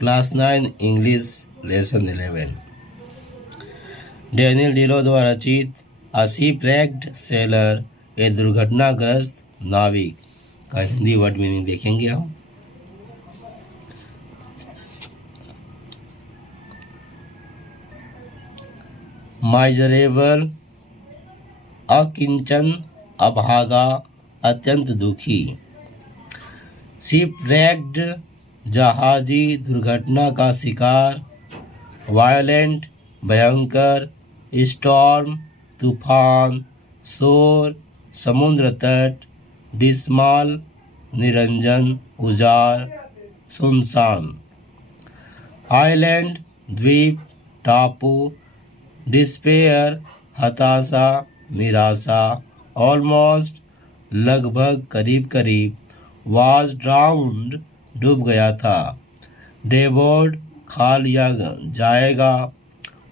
Class 9 English lesson 11। Daniel डीलो द्वारा रचित अ शिपरेक्ड seller, एक दुर्घटनाग्रस्त नाविक का हिंदी वर्ड मीनिंग देखेंगे हम। माइजरेबल, अकिंचन, अभागा, अत्यंत दुखी। शिपरेक्ड, जहाजी दुर्घटना का शिकार। वायलेंट, भयंकर। स्टॉर्म, तूफान। शोर, समुद्र तट। डिस्माल, निरंजन, उजाड़, सुनसान। आइलैंड, द्वीप, टापू। डिस्पेयर, हताशा, निराशा। ऑलमोस्ट, लगभग, करीब करीब। वाज ड्राउन्ड, डूब गया था। डेवोर्ड, खा लिया जाएगा।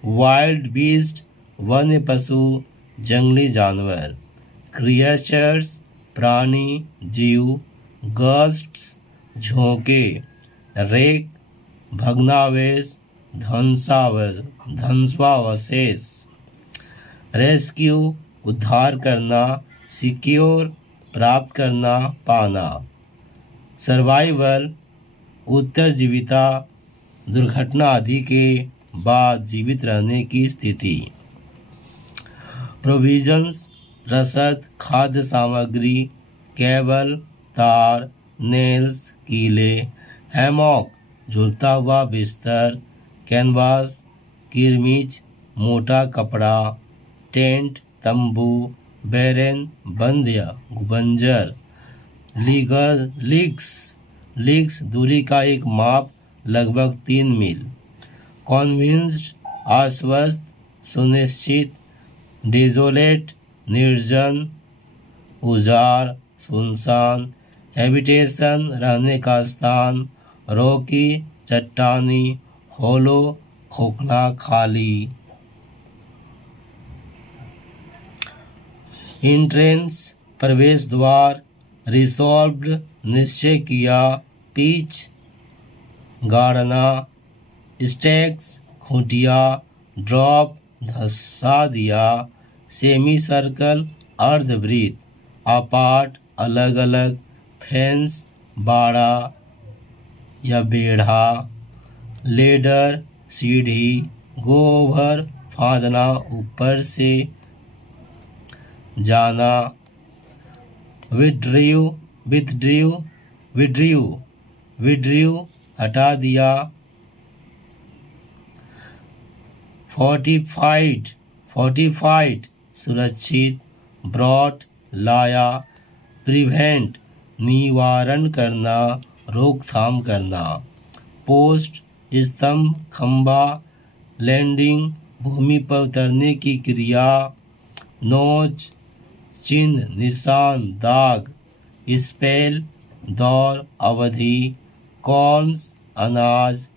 वाइल्ड बीस्ट, वन्य पशु, जंगली जानवर। क्रिएचर्स, प्राणी, जीव। गस्ट्स, झोंके। रेक, भग्नावशेष, ध्वंसावशेष। रेस्क्यू, उद्धार करना। सिक्योर, प्राप्त करना, पाना। सर्वाइवल, उत्तरजीविता, दुर्घटना आदि के बाद जीवित रहने की स्थिति। प्रोविजंस, रसद, खाद्य सामग्री। केबल, तार। नेल्स, कीले। हैमॉक, झूलता हुआ बिस्तर। कैनवास, किरमिच, मोटा कपड़ा। टेंट, तंबू। बैरन, बंद या बंजर। लीग्स, दूरी का एक माप, लगभग 3 मील। कॉन्विंस्ड, आश्वस्त, सुनिश्चित। डेजोलेट, निर्जन, उजाड़, सुनसान। हैबिटेशन, रहने का स्थान। रॉकी, चट्टानी। होलो, खोखला, खाली। एंट्रेंस, प्रवेश द्वार। रिसॉल्व्ड, निश्चय किया। पिच, गाड़ना। स्टैक्स, खूंटिया। ड्रॉप, धंसा दिया। Semi circle, अर्धवृत्त। अपार्ट, अलग अलग। फेंस, बाड़ा या बेढ़ा। लेडर, सीढ़ी। गो ओवर, फांदना, ऊपर से जाना। विड्रीव, हटा दिया। फोर्टिफाइड, सुरक्षित। ब्रॉट, लाया। प्रिवेंट, निवारण करना, रोकथाम करना। पोस्ट, स्तंभ, खंबा। लैंडिंग, भूमि पर उतरने की क्रिया। नोच, चिन्ह, निशान, दाग। स्पेल, दौर, अवधि। कॉर्न्स, अनाज।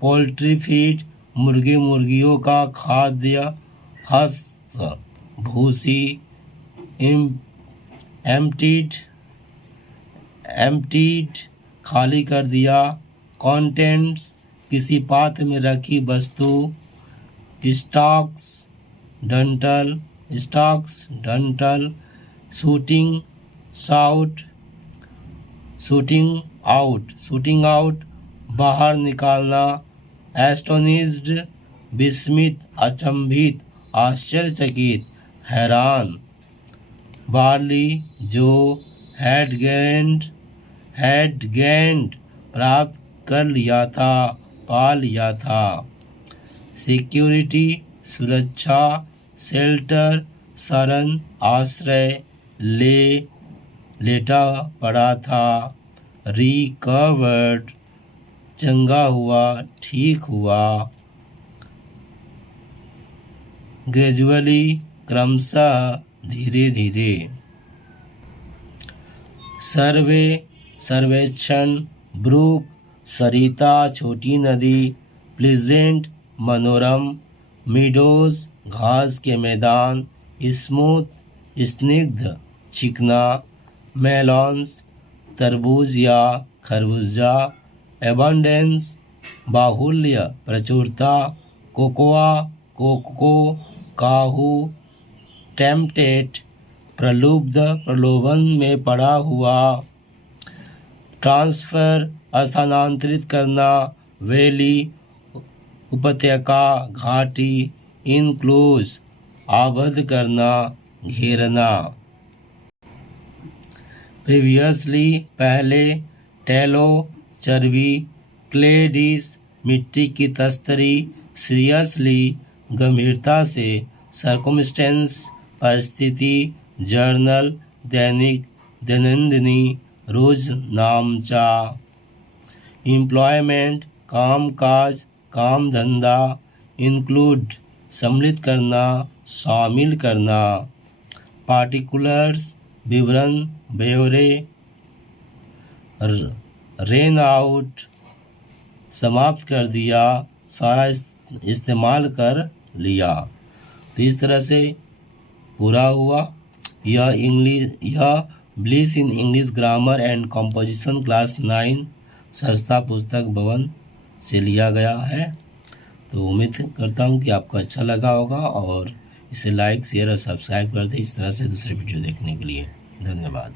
पोल्ट्री फीड, मुर्गे मुर्गियों का खाद्य। हस्त, भूसी। एम्प्टीड, खाली कर दिया। कंटेंट्स, किसी पात्र में रखी वस्तु। Stocks, dental. शूटिंग आउट, बाहर निकालना। एस्टोनिश्ड, विस्मित, अचंभित, आश्चर्यचकित, हैरान। बार्ली, जो। हैड गेन्ड, प्राप्त कर लिया था, पा लिया था। सिक्योरिटी, सुरक्षा। शेल्टर, शरण, आश्रय। लेटा पड़ा था। रिकवर्ड, चंगा हुआ, ठीक हुआ। ग्रेजुअली, क्रमशः, धीरे धीरे। सर्वे, सर्वेक्षण। ब्रूक, सरिता, छोटी नदी। प्लीजेंट, मनोरम। मीडोज, घास के मैदान। स्मूथ, स्निग्ध, चिकना। मेलॉन्स, तरबूज या खरबूजा। एबंडेंस, बाहुल्य, प्रचुरता, कोकोआ, कोको, काहू, टेम्पटेट, प्रलुब्ध, प्रलोभन में पड़ा हुआ, ट्रांसफर, स्थानांतरित करना, वैली, उपत्यका, घाटी, इनक्लोज, आबद्ध करना, घेरना। प्रीवियसली, पहले, टेलो, चर्बी, क्ले डिश, मिट्टी की तस्तरी, सीरियसली, गंभीरता से, सर्कमस्टेंस, परिस्थिति, जर्नल, दैनिक, दैनंदिनी, रोजनामचा। एम्प्लॉयमेंट, काम काज, काम धंधा, इंक्लूड, सम्मिलित करना, शामिल करना। पार्टिकुलर्स, विवरण, ब्यौरे। रेन आउट, समाप्त कर दिया, सारा इस्तेमाल कर लिया। तो इस तरह से पूरा हुआ। यह bliss in English grammar and composition class 9 संस्था पुस्तक भवन से लिया गया है। तो उम्मीद करता हूँ कि आपको अच्छा लगा होगा और इसे लाइक, शेयर और सब्सक्राइब कर दें इस तरह से दूसरे वीडियो देखने के लिए। धन्यवाद।